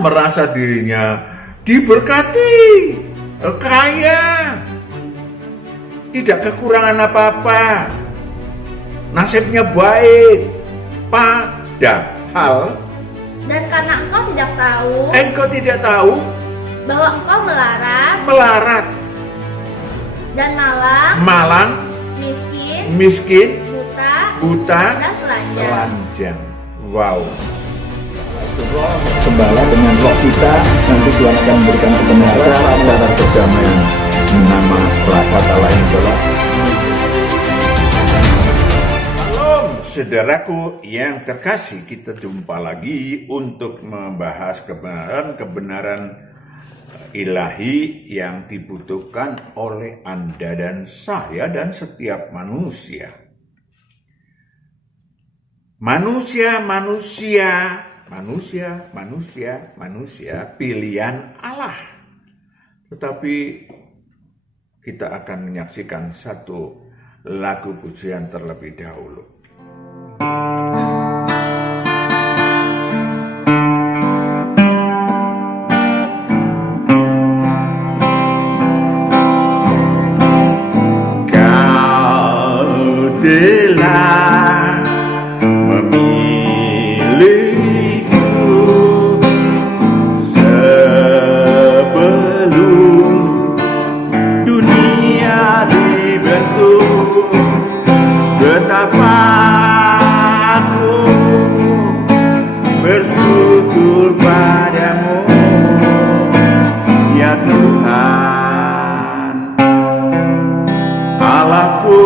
merasa dirinya diberkati, kaya, tidak kekurangan apa-apa, nasibnya baik. Padahal Dan karena engkau tidak tahu bahwa engkau melarat dan malang, miskin, buta, dan telanjang. Wow. Gembala dengan roh kita, nanti Tuhan akan memberikan kebenaran, cara perdamaian. Nama kata lain adalah Shalom, saudaraku yang terkasih. Kita jumpa lagi untuk membahas kebenaran ilahi yang dibutuhkan oleh Anda dan saya dan setiap manusia. Manusia pilihan Allah. Tetapi kita akan menyaksikan satu lagu pujian terlebih dahulu. Kau telah memilihku sebelum dunia dibentuk. Betapa aku bersyukur padamu, ya Tuhan Allahku.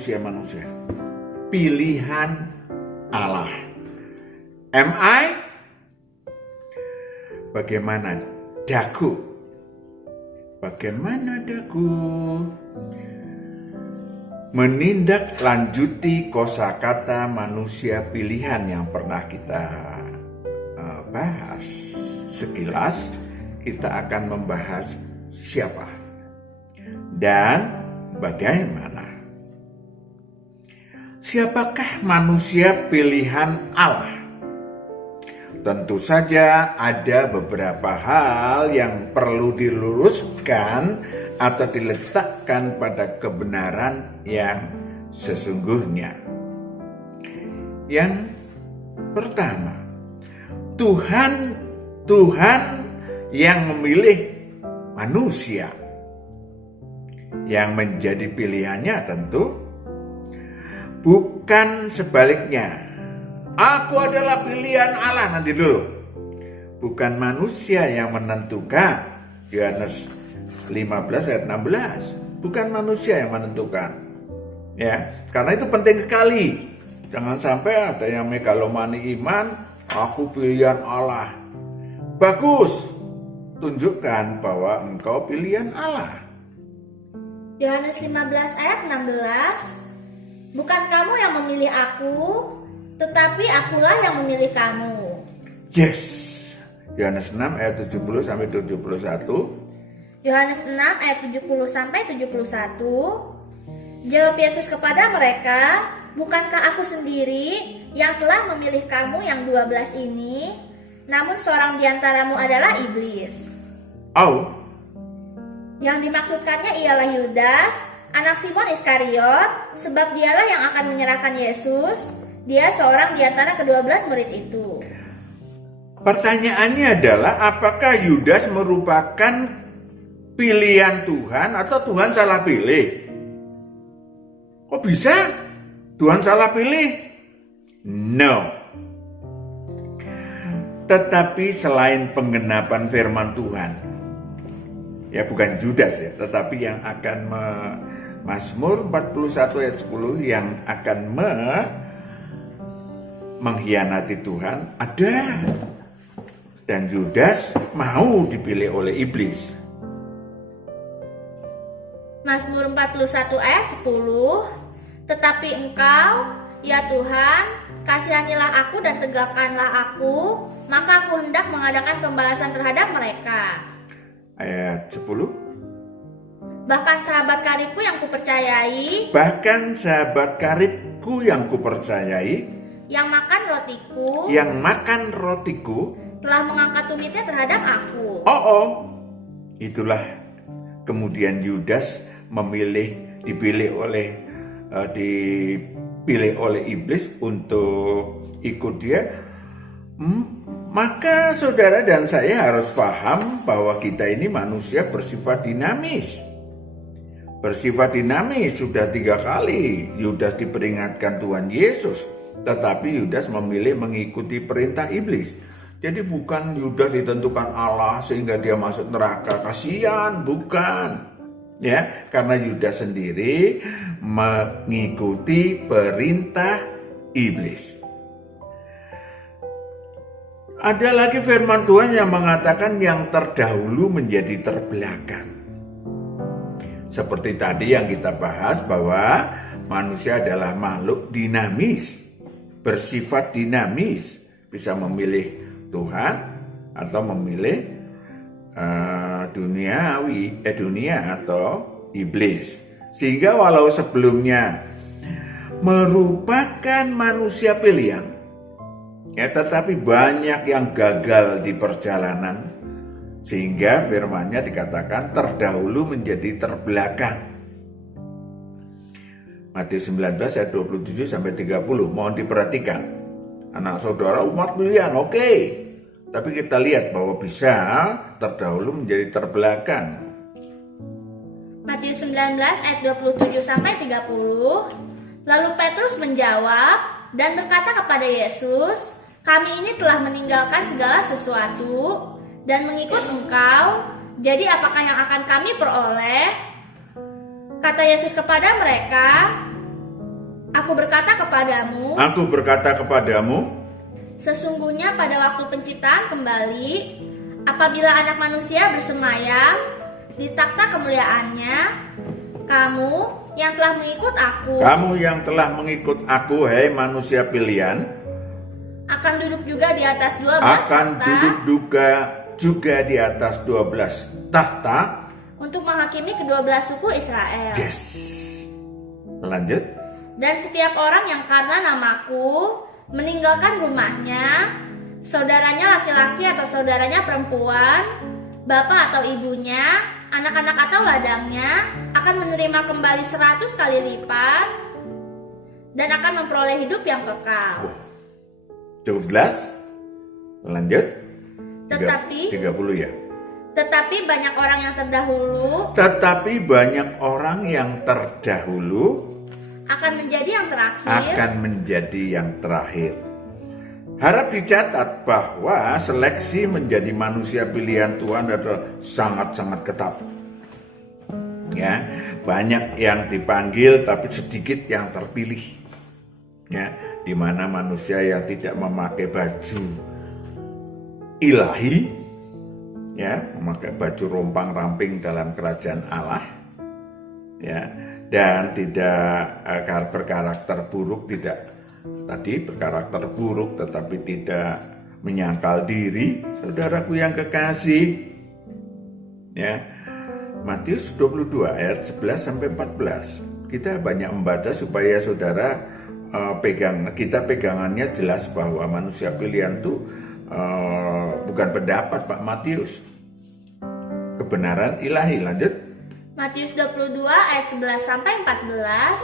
Manusia. Pilihan Allah. Am I? Bagaimana daku? Menindaklanjuti kosakata manusia pilihan yang pernah kita bahas. Sekilas kita akan membahas siapa dan bagaimana. Siapakah manusia pilihan Allah? Tentu saja ada beberapa hal yang perlu diluruskan atau diletakkan pada kebenaran yang sesungguhnya. Yang pertama, Tuhan yang memilih manusia. Yang menjadi pilihannya tentu bukan sebaliknya. Aku adalah pilihan Allah, nanti dulu. Bukan manusia yang menentukan. Yohanes 15 ayat 16. Bukan manusia yang menentukan. Ya, karena itu penting sekali. Jangan sampai ada yang megalomani iman, aku pilihan Allah. Bagus. Tunjukkan bahwa engkau pilihan Allah. Yohanes 15 ayat 16. Bukan kamu yang memilih aku, tetapi akulah yang memilih kamu. Yes. Yohanes 6 ayat 70 sampai 71. Yohanes 6 ayat 70 sampai 71. Jawab Yesus kepada mereka, bukankah aku sendiri yang telah memilih kamu yang 12 ini? Namun seorang di antaramu adalah iblis. Oh. Yang dimaksudkannya ialah Yudas, anak Simon Iskariot, sebab dialah yang akan menyerahkan Yesus. Dia seorang di antara ke-12 murid itu. Pertanyaannya adalah, apakah Yudas merupakan pilihan Tuhan atau Tuhan salah pilih? Kok bisa? Tuhan salah pilih? No. Tetapi selain penggenapan firman Tuhan, ya bukan Yudas ya, tetapi yang akan Mazmur 41 ayat 10 yang akan mengkhianati Tuhan ada. Dan Yudas mau dipilih oleh iblis. Mazmur 41 ayat 10. Tetapi engkau, ya Tuhan, kasihanilah aku dan tegakkanlah aku, maka aku hendak mengadakan pembalasan terhadap mereka. Ayat 10. Bahkan sahabat karibku yang kupercayai, yang makan rotiku, telah mengangkat tumitnya terhadap aku. Itulah kemudian Yudas dipilih oleh iblis untuk ikut dia. Maka saudara dan saya harus paham bahwa kita ini manusia bersifat dinamis. Sudah 3 kali Yudas diperingatkan Tuhan Yesus, tetapi Yudas memilih mengikuti perintah iblis. Jadi bukan Yudas ditentukan Allah sehingga dia masuk neraka, kasihan, bukan. Ya, karena Yudas sendiri mengikuti perintah iblis. Ada lagi firman Tuhan yang mengatakan yang terdahulu menjadi terbelakang. Seperti tadi yang kita bahas bahwa manusia adalah makhluk dinamis, bersifat dinamis, bisa memilih Tuhan atau memilih dunia atau iblis. Sehingga walau sebelumnya merupakan manusia pilihan, ya, tetapi banyak yang gagal di perjalanan, sehingga firman-Nya dikatakan terdahulu menjadi terbelakang. Matius 19 ayat 27 sampai 30. Mohon diperhatikan. Anak saudara umat pilihan, oke. Tapi kita lihat bahwa bisa terdahulu menjadi terbelakang. Matius 19 ayat 27 sampai 30. Lalu Petrus menjawab dan berkata kepada Yesus, kami ini telah meninggalkan segala sesuatu dan mengikut Engkau. Jadi apakah yang akan kami peroleh? Kata Yesus kepada mereka, Aku berkata kepadamu, sesungguhnya pada waktu penciptaan kembali, apabila anak manusia bersemayam di takhta kemuliaannya, kamu yang telah mengikut aku, hai manusia pilihan, akan duduk juga di atas 12 tahta untuk menghakimi ke-12 suku Israel. Yes. Lanjut. Dan setiap orang yang karena namaku meninggalkan rumahnya, saudaranya laki-laki atau saudaranya perempuan, bapak atau ibunya, anak-anak atau ladangnya, akan menerima kembali 100 kali lipat dan akan memperoleh hidup yang kekal. Cukup jelas? Lanjut. Tetapi 30 ya. Tetapi banyak orang yang terdahulu Tetapi banyak orang yang terdahulu akan menjadi yang terakhir. akan menjadi yang terakhir. Harap dicatat bahwa seleksi menjadi manusia pilihan Tuhan adalah sangat-sangat ketat. Ya, banyak yang dipanggil tapi sedikit yang terpilih. Ya, di mana manusia yang tidak memakai baju ilahi, ya, memakai baju rompang-ramping dalam kerajaan Allah, ya, dan tidak berkarakter buruk, berkarakter buruk tetapi tidak menyangkal diri. Saudaraku yang kekasih, ya, Matius 22 ayat 11 sampai 14. Kita banyak membaca supaya saudara pegangannya jelas bahwa manusia pilihan itu bukan pendapat Pak Matius, kebenaran ilahi. Lanjut. Matius 22 ayat 11 sampai 14.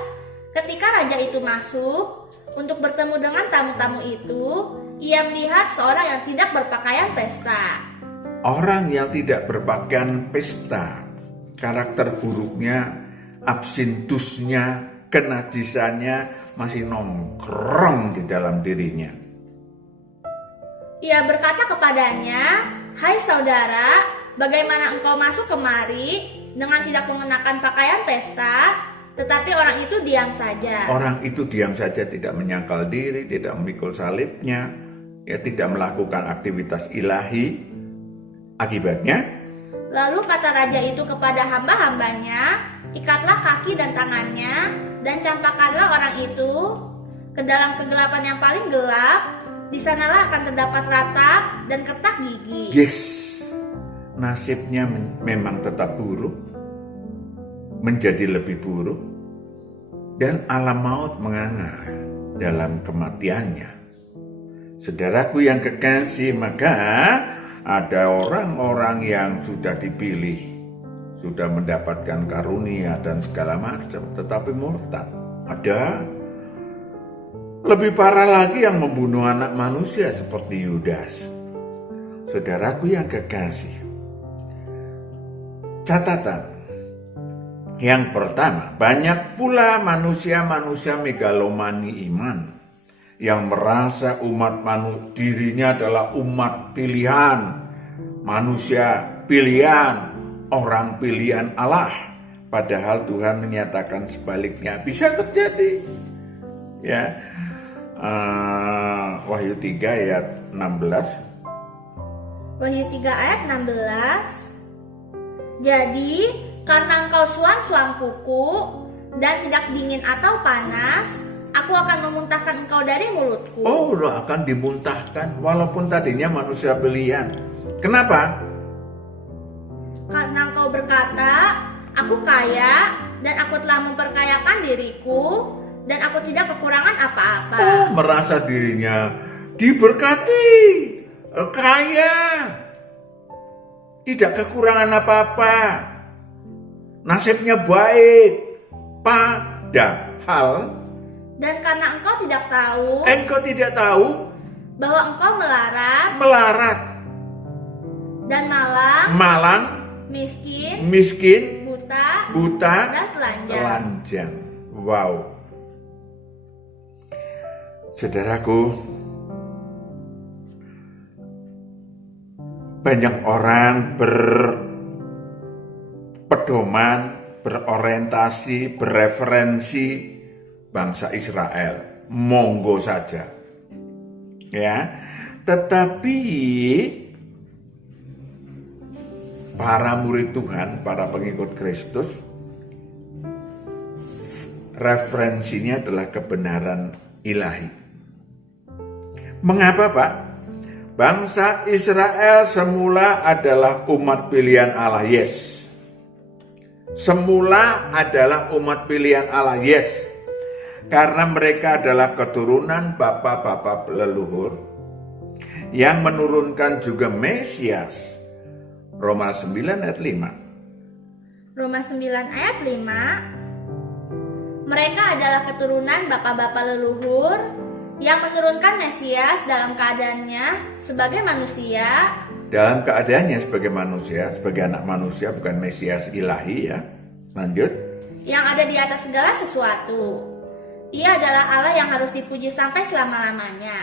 Ketika raja itu masuk untuk bertemu dengan tamu-tamu itu, ia melihat seorang yang tidak berpakaian pesta. Orang yang tidak berpakaian pesta, karakter buruknya, absintusnya, kenajisannya masih nongkrong di dalam dirinya. Ia berkata kepadanya, "Hai saudara, bagaimana engkau masuk kemari dengan tidak mengenakan pakaian pesta?" Tetapi orang itu diam saja. Orang itu diam saja, tidak menyangkal diri, tidak memikul salibnya, ya, tidak melakukan aktivitas ilahi. Akibatnya, Lalu kata raja itu kepada hamba-hambanya, "Ikatlah kaki dan tangannya, dan campakkanlah orang itu ke dalam kegelapan yang paling gelap. Di sanalah akan terdapat ratap dan kertak gigi." yes, nasibnya memang tetap buruk, menjadi lebih buruk, dan alam maut menganga dalam kematiannya. Saudaraku yang kekasih, maka ada orang-orang yang sudah dipilih, sudah mendapatkan karunia dan segala macam, tetapi murtad. Ada lebih parah lagi yang membunuh anak manusia seperti Yudas. Saudaraku yang kekasih, catatan yang pertama, banyak pula manusia-manusia megalomani iman yang merasa dirinya adalah umat pilihan, manusia pilihan, orang pilihan Allah. Padahal Tuhan menyatakan sebaliknya. Bisa terjadi. Ya, Wahyu 3 ayat 16. Wahyu 3 ayat 16. Jadi, karena engkau suam-suam kuku dan tidak dingin atau panas, aku akan memuntahkan engkau dari mulutku. Oh, udah akan dimuntahkan walaupun tadinya manusia pilihan. Kenapa? Karena engkau berkata, "Aku kaya dan aku telah memperkayakan diriku dan aku tidak kekurangan apa-apa." Oh, merasa dirinya diberkati, kaya, tidak kekurangan apa-apa, nasibnya baik. Padahal Dan karena engkau tidak tahu bahwa engkau melarat, dan malang, miskin, buta, dan telanjang. Wow. Saudaraku, banyak orang berpedoman, berorientasi, bereferensi bangsa Israel, monggo saja, ya. Tetapi para murid Tuhan, para pengikut Kristus, referensinya adalah kebenaran ilahi. Mengapa, Pak? Bangsa Israel semula adalah umat pilihan Allah, yes. Semula adalah umat pilihan Allah, yes. Karena mereka adalah keturunan bapa-bapa leluhur yang menurunkan juga Mesias. Roma 9 ayat 5. Roma 9 ayat 5. Mereka adalah keturunan bapa-bapa leluhur yang menurunkan Mesias dalam keadaannya sebagai manusia, dalam keadaannya sebagai manusia, sebagai anak manusia, bukan Mesias ilahi ya. Lanjut. yang ada di atas segala sesuatu. Ia adalah Allah yang harus dipuji sampai selama-lamanya.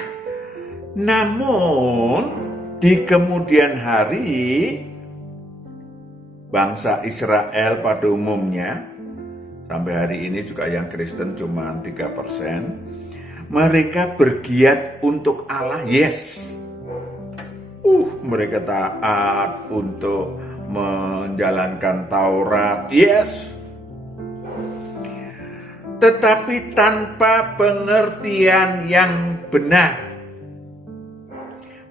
Namun di kemudian hari bangsa Israel pada umumnya, sampai hari ini juga yang Kristen cuma 3%, mereka bergiat untuk Allah, yes. Mereka taat untuk menjalankan Taurat, yes. Tetapi tanpa pengertian yang benar.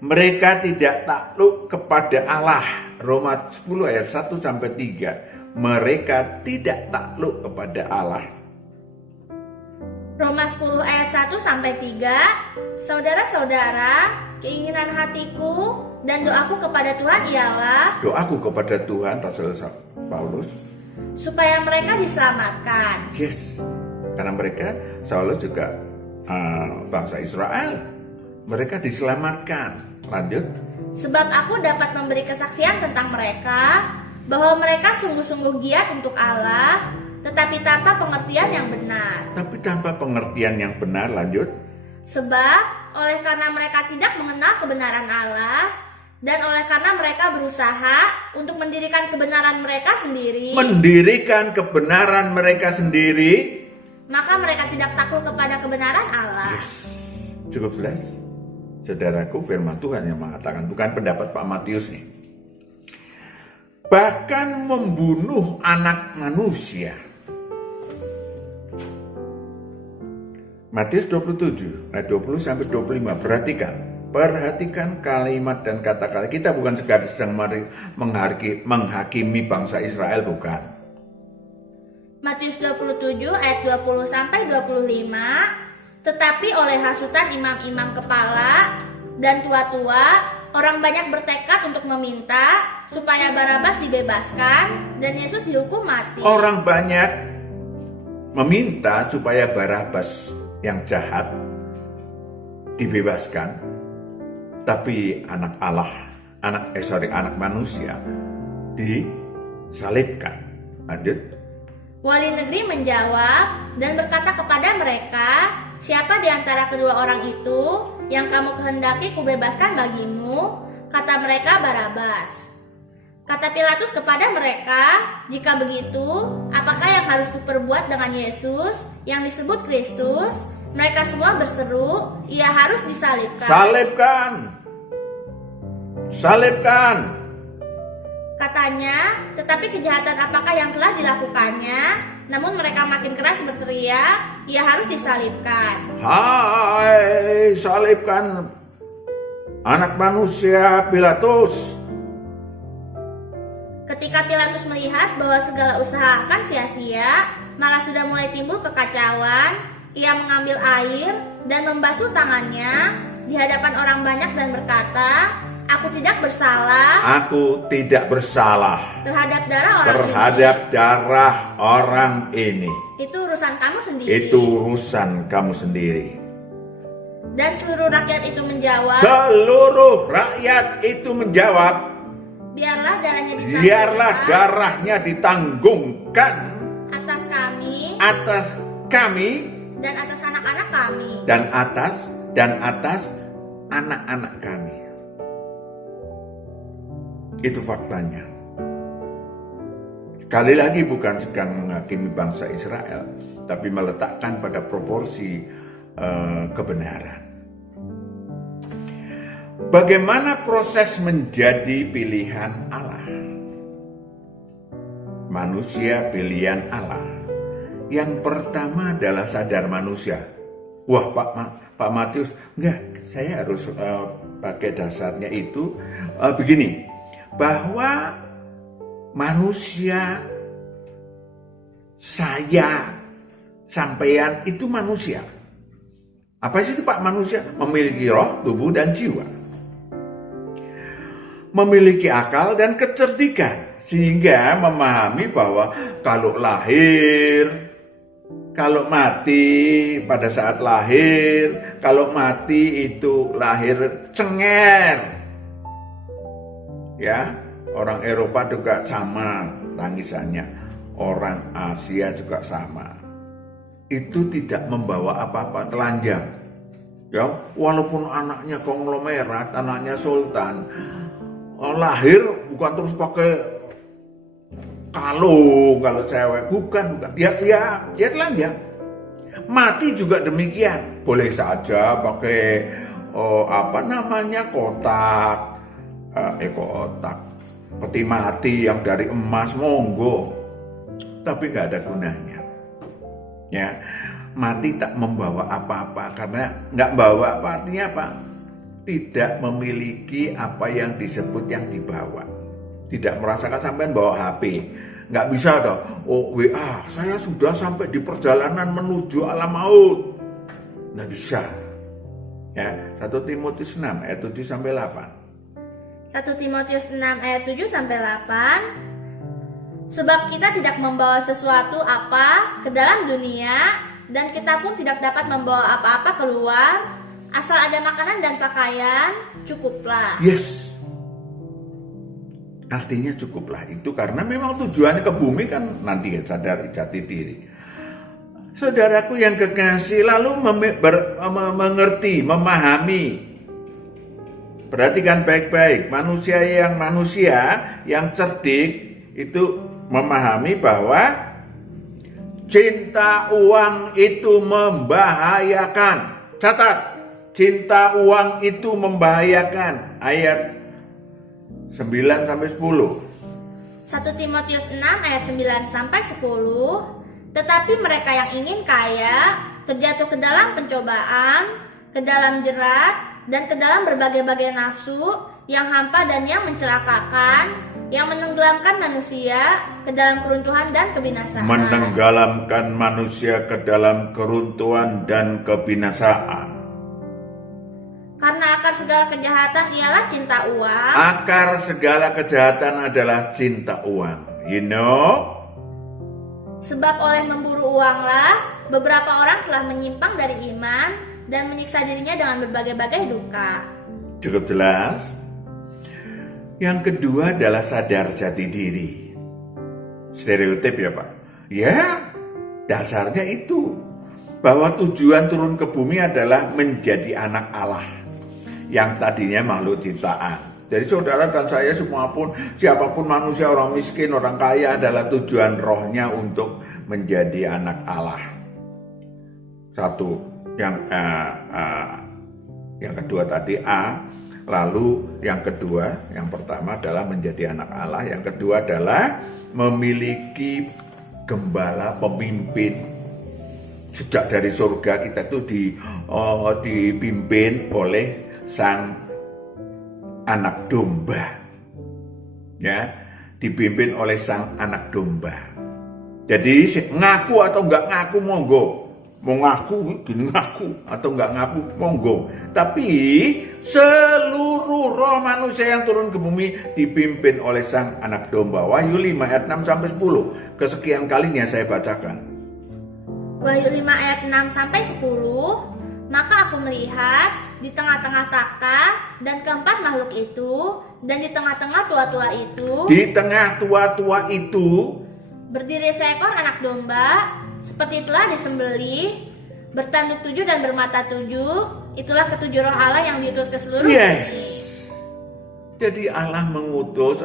Mereka tidak takluk kepada Allah. Roma 10 ayat 1 sampai 3. Mereka tidak takluk kepada Allah. Roma 10 ayat 1 sampai 3. Saudara-saudara, keinginan hatiku dan doaku kepada Tuhan ialah, doaku kepada Tuhan, Rasul Paulus, supaya mereka diselamatkan. yes. Karena mereka, Saulus juga bangsa Israel. Mereka diselamatkan. Lanjut. Sebab aku dapat memberi kesaksian tentang mereka, bahwa mereka sungguh-sungguh giat untuk Allah, tetapi tanpa pengertian yang benar. Tapi tanpa pengertian yang benar, lanjut. Sebab oleh karena mereka tidak mengenal kebenaran Allah, dan oleh karena mereka berusaha untuk mendirikan kebenaran mereka sendiri, maka mereka tidak takluk kepada kebenaran Allah. Yes. Cukup jelas. Saudaraku, firman Tuhan yang mengatakan, bukan pendapat Pak Matius nih. Bahkan membunuh anak manusia. Matius 27 ayat 20 sampai 25. Perhatikan kalimat dan kata-kata. Kita bukan sekadar sedang menghakimi bangsa Israel, bukan. Matius 27 ayat 20 sampai 25. Tetapi oleh hasutan imam-imam kepala dan tua-tua, orang banyak bertekad untuk meminta supaya Barabas dibebaskan dan Yesus dihukum mati. Orang banyak meminta supaya Barabas yang jahat dibebaskan, tapi anak Allah, anak manusia disalibkan. Lanjut. Wali negeri menjawab dan berkata kepada mereka, siapa di antara kedua orang itu yang kamu kehendaki kubebaskan bagimu? Kata mereka, Barabas. Kata Pilatus kepada mereka, jika begitu, apakah yang harus kuperbuat dengan Yesus yang disebut Kristus? Mereka semua berseru, ia harus disalibkan. Salibkan. Katanya, tetapi kejahatan apakah yang telah dilakukannya? Namun mereka makin keras berteriak, ia harus disalibkan. Hai, salibkan anak manusia, Pilatus. Ketika Pilatus melihat bahwa segala usaha akan sia-sia, malah sudah mulai timbul kekacauan, ia mengambil air dan membasuh tangannya di hadapan orang banyak dan berkata, Aku tidak bersalah terhadap darah orang ini. Itu urusan kamu sendiri. Dan seluruh rakyat itu menjawab, biarlah darahnya ditanggungkan atas kami dan atas anak-anak kami dan atas anak-anak kami. Itu faktanya. Sekali lagi bukan sedang menghakimi bangsa Israel, tapi meletakkan pada proporsi kebenaran. Bagaimana proses menjadi pilihan Allah? Manusia pilihan Allah. Yang pertama adalah sadar manusia. Wah, Pak Matius, enggak, saya harus pakai dasarnya itu begini. Bahwa manusia, saya, sampean itu manusia. Apa sih itu Pak manusia? Memiliki roh, tubuh, dan jiwa. Memiliki akal dan kecerdikan. Sehingga memahami bahwa kalau lahir Kalau mati pada saat lahir, kalau mati itu lahir cenger. Ya, orang Eropa juga sama tangisannya, orang Asia juga sama. Itu tidak membawa apa-apa, telanjang. Ya, walaupun anaknya konglomerat, anaknya sultan, lahir bukan terus pakai kalung kalau cewek, bukan. Ya telanjang. Mati juga demikian, boleh saja pakai kotak, kotak peti mati yang dari emas, monggo, tapi nggak ada gunanya. Ya, mati tak membawa apa-apa, karena nggak bawa apa artinya apa? Tidak memiliki apa yang disebut yang dibawa. Tidak merasakan sampean bawa HP. Nggak bisa dong. WA, saya sudah sampai di perjalanan menuju alam maut. Nggak bisa. Ya, 1 Timotius 6 ayat 7 sampai 8. 1 Timotius 6 ayat 7 sampai 8. Sebab kita tidak membawa sesuatu apa ke dalam dunia, dan kita pun tidak dapat membawa apa-apa keluar. Asal ada makanan dan pakaian, cukuplah. Yes. Artinya cukuplah itu, karena memang tujuannya ke bumi kan nanti sadar jati diri. Saudaraku yang kekasih, lalu mengerti, memahami. Perhatikan baik-baik, manusia yang cerdik itu memahami bahwa cinta uang itu membahayakan. Catat, cinta uang itu membahayakan. Ayat 9 sampai 10. 1 Timotius 6 ayat 9 sampai 10. Tetapi mereka yang ingin kaya terjatuh ke dalam pencobaan, ke dalam jerat, dan ke dalam berbagai-bagai nafsu yang hampa dan yang mencelakakan, yang menenggelamkan manusia ke dalam keruntuhan dan kebinasaan. Menenggelamkan manusia ke dalam keruntuhan dan kebinasaan. Karena akar segala kejahatan ialah cinta uang. Akar segala kejahatan adalah cinta uang. You know? Sebab oleh memburu uanglah beberapa orang telah menyimpang dari iman dan menyiksa dirinya dengan berbagai-bagai duka. Cukup jelas? Yang kedua adalah sadar jati diri. Stereotip ya Pak? Ya, dasarnya itu. Bahwa tujuan turun ke bumi adalah menjadi anak Allah yang tadinya makhluk ciptaan. Jadi saudara dan saya semua pun, siapapun manusia, orang miskin, orang kaya, adalah tujuan rohnya untuk menjadi anak Allah. Satu, yang kedua tadi A. Lalu yang kedua, yang pertama adalah menjadi anak Allah, yang kedua adalah memiliki gembala, pemimpin. Sejak dari surga kita tuh dipimpin oleh sang anak domba, ya, dipimpin oleh sang anak domba. Jadi ngaku atau nggak ngaku monggo, mau ngaku gini ngaku atau nggak ngaku monggo. Tapi seluruh roh manusia yang turun ke bumi dipimpin oleh sang anak domba. Wahyu 5 ayat 6 sampai 10. Kesekian kalinya saya bacakan. Wahyu 5 ayat 6 sampai 10. Maka aku melihat di tengah-tengah takhta dan keempat makhluk itu, dan di tengah-tengah tua-tua itu, berdiri seekor anak domba, seperti telah disembelih, bertanduk 7 dan bermata 7. Itulah ketujuh roh Allah yang diutus ke seluruh bumi. Jadi Allah mengutus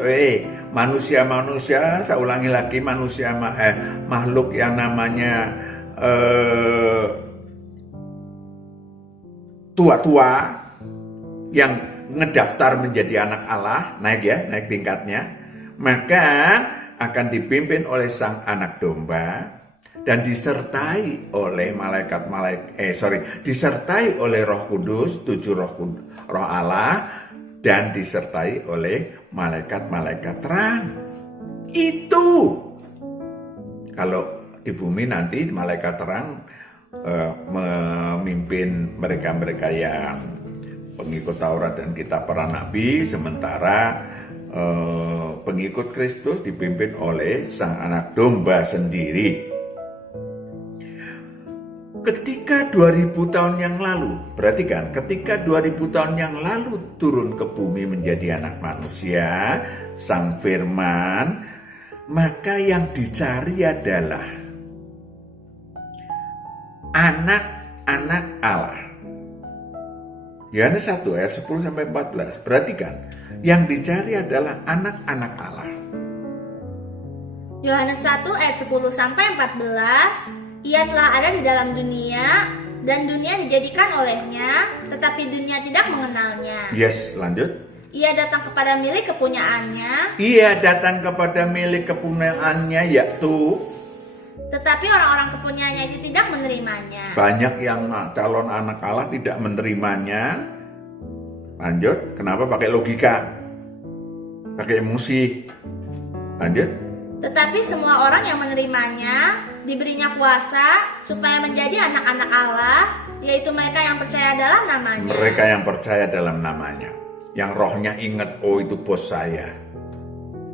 manusia-manusia, saya ulangi lagi, makhluk yang namanya tua-tua yang ngedaftar menjadi anak Allah, naik tingkatnya, maka akan dipimpin oleh sang anak domba dan disertai oleh disertai oleh Roh Kudus, 7 roh Allah, dan disertai oleh malaikat-malaikat terang. Itu kalau di bumi nanti malaikat terang memimpin mereka-mereka yang pengikut Taurat dan kitab para nabi, sementara pengikut Kristus dipimpin oleh sang anak domba sendiri. ketika 2000 tahun yang lalu, perhatikan, ketika 2000 tahun yang lalu turun ke bumi menjadi anak manusia, Sang Firman, maka yang dicari adalah anak-anak Allah. Yohanes 1 ayat 10 sampai 14. Perhatikan, yang dicari adalah anak-anak Allah. Yohanes 1 ayat 10 sampai 14. Ia telah ada di dalam dunia dan dunia dijadikan olehnya, tetapi dunia tidak mengenalnya. Yes, lanjut. Ia datang kepada milik kepunyaannya, Ia datang kepada milik kepunyaannya, yaitu tetapi orang-orang kepunyaannya itu tidak menerimanya. banyak yang calon anak Allah tidak menerimanya. Lanjut, kenapa pakai logika? Pakai emosi. Lanjut. Tetapi semua orang yang menerimanya diberinya kuasa supaya menjadi anak-anak Allah, yaitu mereka yang percaya dalam namanya. Mereka yang percaya dalam namanya, yang rohnya ingat, oh itu bos saya.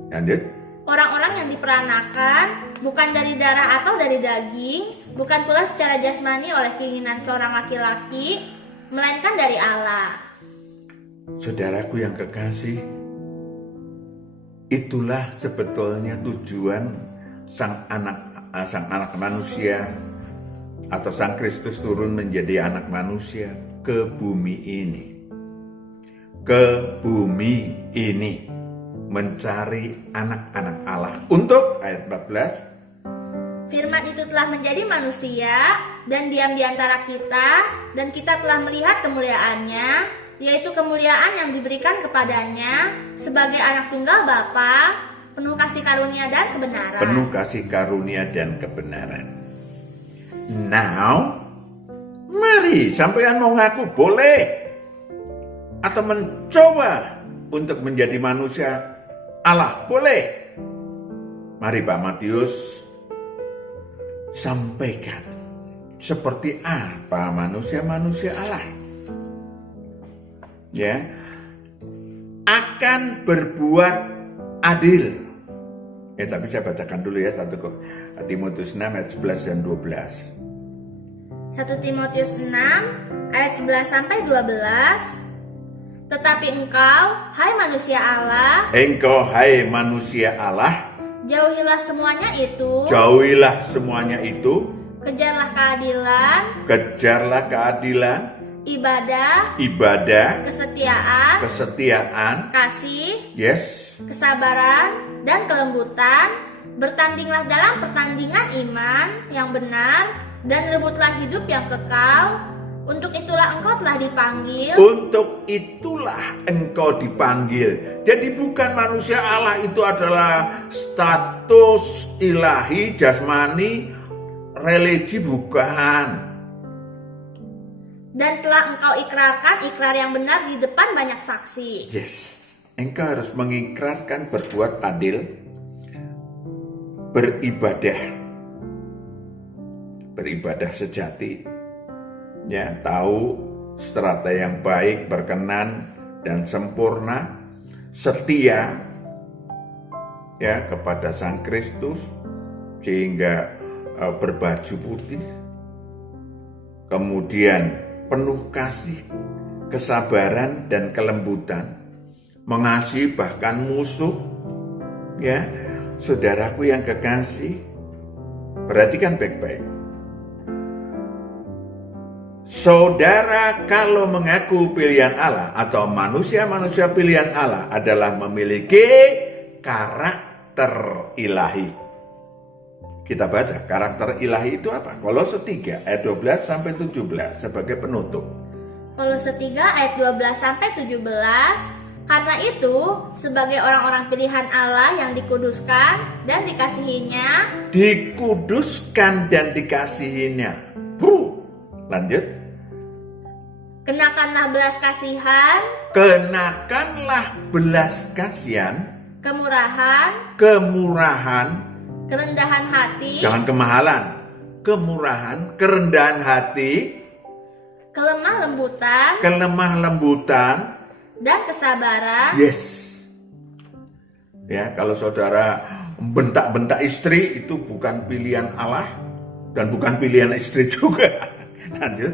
Lanjut. Orang-orang yang diperanakan bukan dari darah atau dari daging, bukan pula secara jasmani oleh keinginan seorang laki-laki, melainkan dari Allah. Saudaraku yang kekasih, itulah sebetulnya tujuan sang anak manusia atau Sang Kristus turun menjadi anak manusia ke bumi ini. Ke bumi ini mencari anak-anak Allah. Untuk ayat 14, Firman itu telah menjadi manusia dan diam di antara kita, dan kita telah melihat kemuliaannya, yaitu kemuliaan yang diberikan kepadanya sebagai anak tunggal Bapa, penuh kasih karunia dan kebenaran. penuh kasih karunia dan kebenaran. Now, mari sampean mau ngaku boleh atau mencoba untuk menjadi manusia Allah, boleh. Mari Pak Matius sampaikan seperti apa manusia-manusia Allah. Ya, akan berbuat adil. Tapi saya bacakan dulu ya 1 Timotius 6 ayat 11 dan 12. 1 Timotius 6 ayat 11 sampai 12. Tetapi engkau, hai manusia Allah, Engkau hai manusia Allah, jauhilah semuanya itu, jauhilah semuanya itu, kejarlah keadilan, kejarlah keadilan, ibadah, kesetiaan, kasih, yes, kesabaran, dan kelembutan. Bertandinglah dalam pertandingan iman yang benar, dan rebutlah hidup yang kekal. Untuk itulah engkau telah dipanggil. untuk itulah engkau dipanggil. Jadi bukan manusia Allah itu adalah status ilahi, jasmani, religi, bukan. Dan telah engkau ikrarkan ikrar yang benar di depan banyak saksi. Yes, engkau harus mengikrarkan berbuat adil, beribadah sejati, ya, tahu strata yang baik, berkenan dan sempurna, setia ya kepada Sang Kristus sehingga berbaju putih, kemudian penuh kasih, kesabaran dan kelembutan, mengasihi bahkan musuh. Ya, saudaraku yang kekasih, perhatikan baik-baik. Saudara kalau mengaku pilihan Allah atau manusia-manusia pilihan Allah adalah memiliki karakter ilahi. Kita baca karakter ilahi itu apa? Kolose 3 ayat 12 sampai 17 sebagai penutup. Kolose 3 ayat 12 sampai 17. Karena itu, sebagai orang-orang pilihan Allah yang dikuduskan dan dikasihinya, Dikuduskan dan dikasihinya. Lanjut. kenakanlah belas kasihan, Kenakanlah belas kasihan, kemurahan, kerendahan hati, jangan kemahalan, kemurahan, kerendahan hati, kelemah lembutan, dan kesabaran. Yes. Ya, kalau saudara bentak-bentak istri itu bukan pilihan Allah dan bukan pilihan istri juga. Lanjut.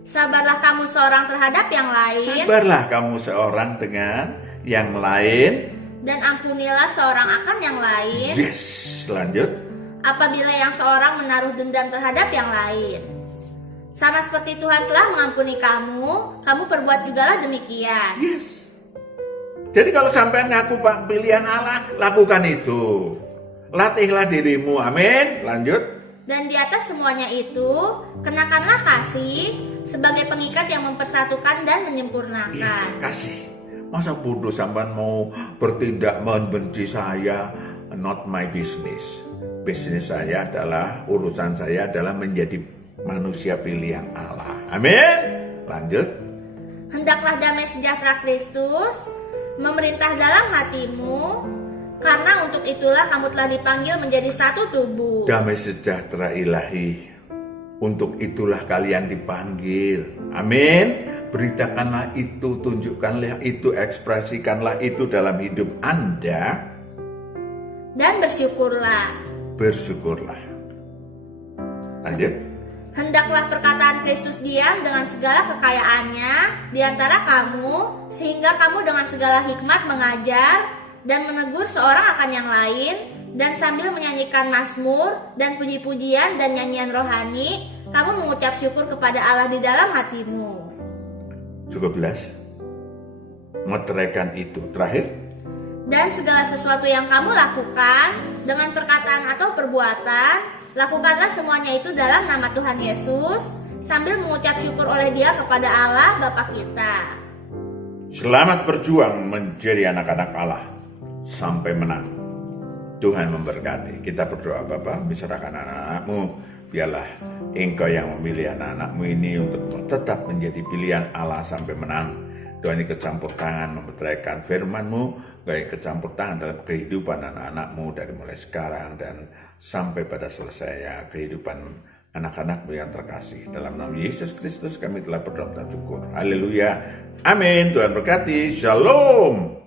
Sabarlah kamu seorang terhadap yang lain. Sabarlah kamu seorang dengan yang lain. Dan ampunilah seorang akan yang lain. Yes, lanjut. Apabila yang seorang menaruh dendam terhadap yang lain. Sama seperti Tuhan telah mengampuni kamu, kamu perbuat jugalah demikian. Yes. Jadi kalau sampai ngaku pilihan Allah, lakukan itu. Latihlah dirimu, amin. Lanjut. Dan di atas semuanya itu, kenakanlah kasih sebagai pengikat yang mempersatukan dan menyempurnakan. Iya, kasih. Masa bodoh sampean mau bertindak membenci saya? Not my business. Bisnis saya adalah, urusan saya adalah menjadi manusia pilihan Allah. Amin. Lanjut. Hendaklah damai sejahtera Kristus memerintah dalam hatimu, karena untuk itulah kamu telah dipanggil menjadi satu tubuh. Damai sejahtera ilahi. Untuk itulah kalian dipanggil. Amin. Beritakanlah itu, tunjukkanlah itu, ekspresikanlah itu dalam hidup Anda. Dan bersyukurlah. Bersyukurlah. Lanjut. Hendaklah perkataan Kristus diam dengan segala kekayaannya di antara kamu, sehingga kamu dengan segala hikmat mengajar dan menegur seorang akan yang lain, dan sambil menyanyikan mazmur dan puji-pujian dan nyanyian rohani, kamu mengucap syukur kepada Allah di dalam hatimu. Cukup jelas. Meteraikan itu. Terakhir. Dan segala sesuatu yang kamu lakukan dengan perkataan atau perbuatan, lakukanlah semuanya itu dalam nama Tuhan Yesus, sambil mengucap syukur oleh Dia kepada Allah Bapa kita. Selamat berjuang menjadi anak-anak Allah sampai menang. Tuhan memberkati. Kita berdoa, Bapa, misalkan anak-anakmu, biarlah Engkau yang memilih anak-anakmu ini untuk tetap menjadi pilihan Allah sampai menang. Tuhan, ini kecampur tangan memeteraikan firman-Mu, baik kecampur tangan dalam kehidupan anak-anakmu dari mulai sekarang dan sampai pada selesai kehidupan anak-anakmu yang terkasih. Dalam nama Yesus Kristus kami telah berdoa dan syukur. Haleluya. Amin. Tuhan berkati. Shalom.